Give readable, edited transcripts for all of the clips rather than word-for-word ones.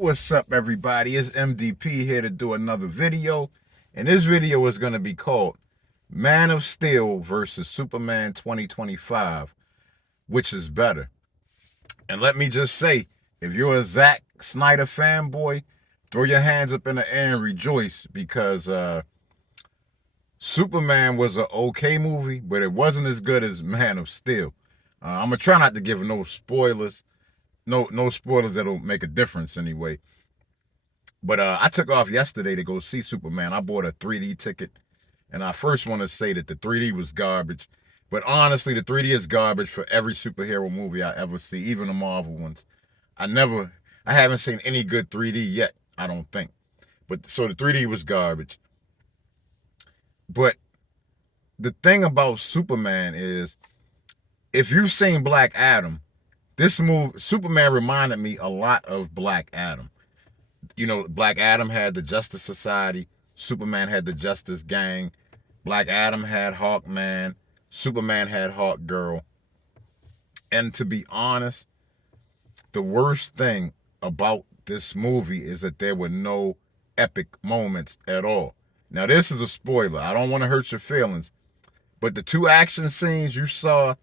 What's up, everybody? It's MDP here to do another video. And this video is going to be called Man of Steel versus Superman 2025. Which is better? And let me just say, if you're a Zack Snyder fanboy, throw your hands up in the air and rejoice because Superman was an okay movie, but it wasn't as good as Man of Steel. I'm going to try not to give no spoilers. No spoilers that'll make a difference anyway. But I took off yesterday to go see Superman. I bought a 3D ticket. And I first want to say that the 3D was garbage. But honestly, the 3D is garbage for every superhero movie I ever see, even the Marvel ones. I haven't seen any good 3D yet, I don't think. But so the 3D was garbage. But the thing about Superman is, if you've seen Black Adam, Superman reminded me a lot of Black Adam. You know, Black Adam had the Justice Society. Superman had the Justice Gang. Black Adam had Hawkman. Superman had Hawkgirl. And to be honest, the worst thing about this movie is that there were no epic moments at all. Now, this is a spoiler. I don't want to hurt your feelings. But the two action scenes you saw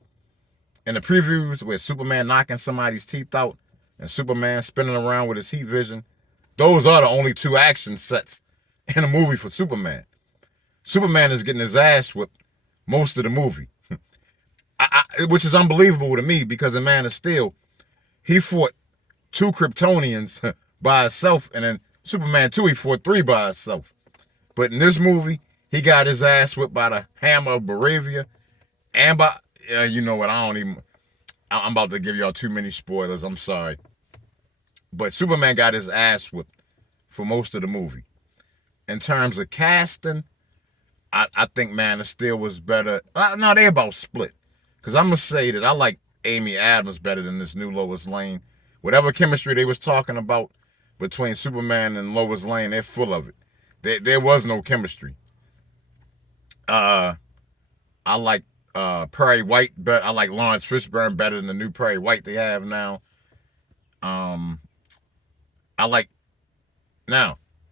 in the previews where Superman knocking somebody's teeth out and Superman spinning around with his heat vision, those are the only two action sets in a movie for Superman. Superman is getting his ass whipped most of the movie, which is unbelievable to me because in Man of Steel, he fought two Kryptonians by himself, and in Superman 2, he fought three by himself. But in this movie, he got his ass whipped by the Hammer of Baravia, and by, you know what, I'm about to give y'all too many spoilers, I'm sorry. But Superman got his ass whipped for most of the movie. In terms of casting, I think Man of Steel was better. No, they about split. Because I'm going to say that I like Amy Adams better than this new Lois Lane. Whatever chemistry they was talking about between Superman and Lois Lane, they're full of it. There was no chemistry. I like Perry White better. I like Lawrence Fishburne better than the new Perry White they have now.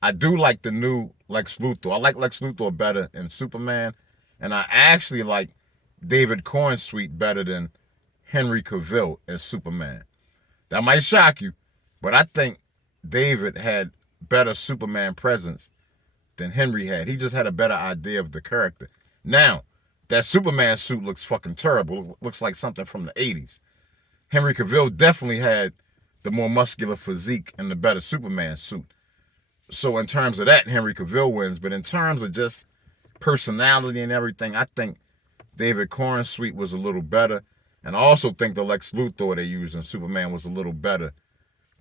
I do like the new Lex Luthor. I like Lex Luthor better than Superman. And I actually like David Cornsweet better than Henry Cavill as Superman. That might shock you, but I think David had better Superman presence than Henry had. He just had a better idea of the character. Now, that Superman suit looks fucking terrible. It looks like something from the 80s. Henry Cavill definitely had the more muscular physique and the better Superman suit. So in terms of that, Henry Cavill wins. But in terms of just personality and everything, I think David Cornsweet was a little better. And I also think the Lex Luthor they used in Superman was a little better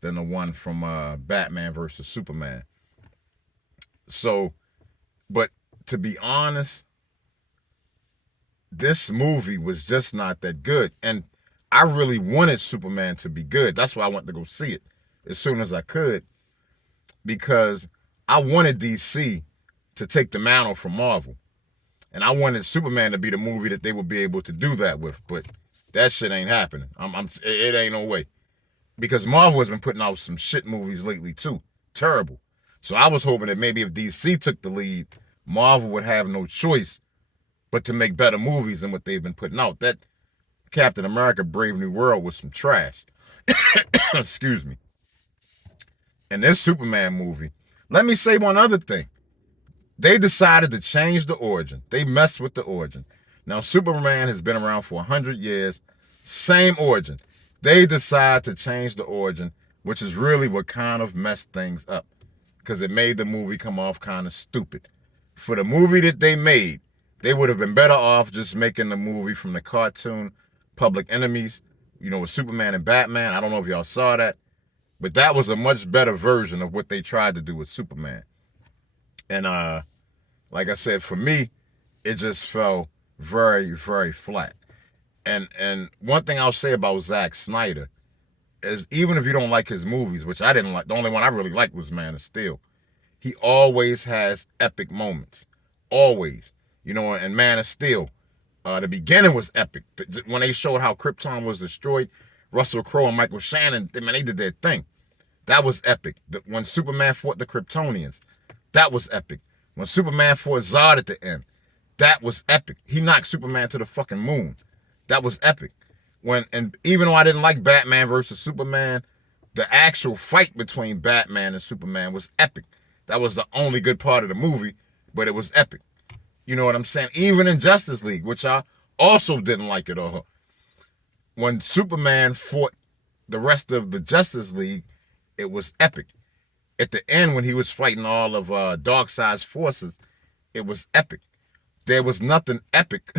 than the one from Batman versus Superman. So, but to be honest, this movie was just not that good. And I really wanted Superman to be good. That's why I went to go see it as soon as I could. Because I wanted DC to take the mantle from Marvel. And I wanted Superman to be the movie that they would be able to do that with. But that shit ain't happening. It ain't no way. Because Marvel has been putting out some shit movies lately too. Terrible. So I was hoping that maybe if DC took the lead, Marvel would have no choice but to make better movies than what they've been putting out. That Captain America Brave New World was some trash. Excuse me. In this Superman movie, let me say one other thing. They decided to change the origin. They messed with the origin. Now, Superman has been around for 100 years. Same origin. They decide to change the origin, which is really what kind of messed things up. Because it made the movie come off kind of stupid. For the movie that they made, they would have been better off just making the movie from the cartoon Public Enemies, you know, with Superman and Batman. I don't know if y'all saw that. But that was a much better version of what they tried to do with Superman. And like I said, for me, it just fell very, very flat. And one thing I'll say about Zack Snyder is even if you don't like his movies, which I didn't like, the only one I really liked was Man of Steel, he always has epic moments. Always. You know, and Man of Steel, the beginning was epic. When they showed how Krypton was destroyed, Russell Crowe and Michael Shannon, man, they did their thing. That was epic. When Superman fought the Kryptonians, that was epic. When Superman fought Zod at the end, that was epic. He knocked Superman to the fucking moon. That was epic. And even though I didn't like Batman versus Superman, the actual fight between Batman and Superman was epic. That was the only good part of the movie, but it was epic. You know what I'm saying? Even in Justice League, which I also didn't like at all. When Superman fought the rest of the Justice League, it was epic. At the end, when he was fighting all of Darkseid's forces, it was epic. There was nothing epic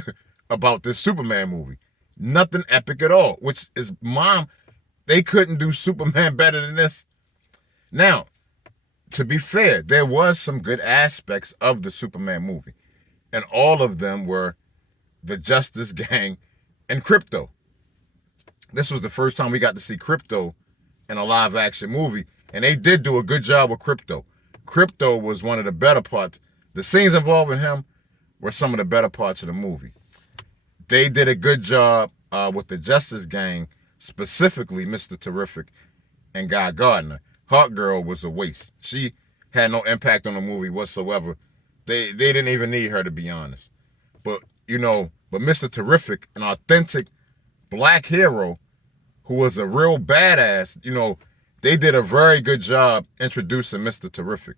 about this Superman movie. Nothing epic at all, which is, Mom, they couldn't do Superman better than this. Now, to be fair, there was some good aspects of the Superman movie. And all of them were the Justice Gang and Krypto. This was the first time we got to see Krypto in a live action movie. And they did do a good job with Krypto. Krypto was one of the better parts. The scenes involving him were some of the better parts of the movie. They did a good job with the Justice Gang, specifically Mr. Terrific and Guy Gardner. Hawkgirl was a waste. She had no impact on the movie whatsoever. They didn't even need her, to be honest. But, but Mr. Terrific, an authentic black hero who was a real badass, they did a very good job introducing Mr. Terrific.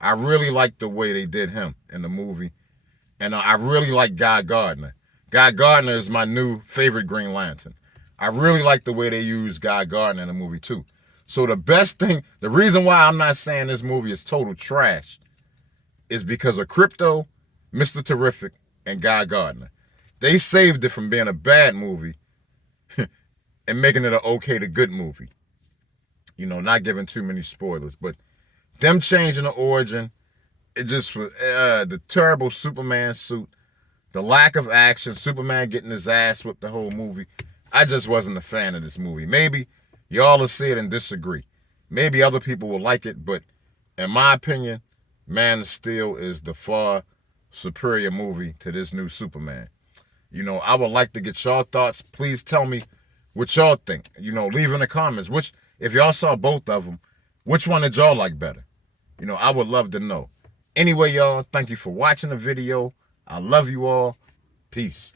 I really liked the way they did him in the movie. And I really like Guy Gardner. Guy Gardner is my new favorite Green Lantern. I really like the way they use Guy Gardner in the movie too. So the reason why I'm not saying this movie is total trash is because of Krypto, Mr. Terrific, and Guy Gardner. They saved it from being a bad movie and making it an okay to good movie. Not giving too many spoilers, but them changing the origin, it just was the terrible Superman suit, the lack of action, Superman getting his ass whipped the whole movie. I just wasn't a fan of this movie. Maybe y'all will see it and disagree. Maybe other people will like it, but in my opinion, Man of Steel is the far superior movie to this new Superman. I would like to get y'all thoughts. Please tell me what y'all think. Leave in the comments. If y'all saw both of them, which one did y'all like better? I would love to know. Anyway, y'all, thank you for watching the video. I love you all. Peace.